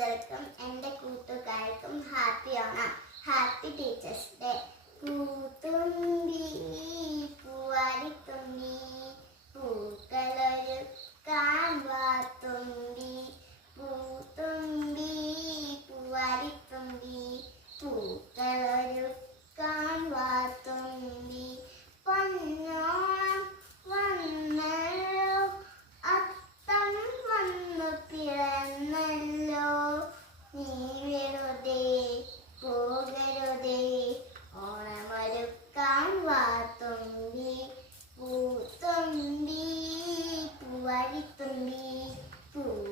ടീച്ചർക്കും എൻ്റെ കൂട്ടുകാർക്കും Eat the meat food.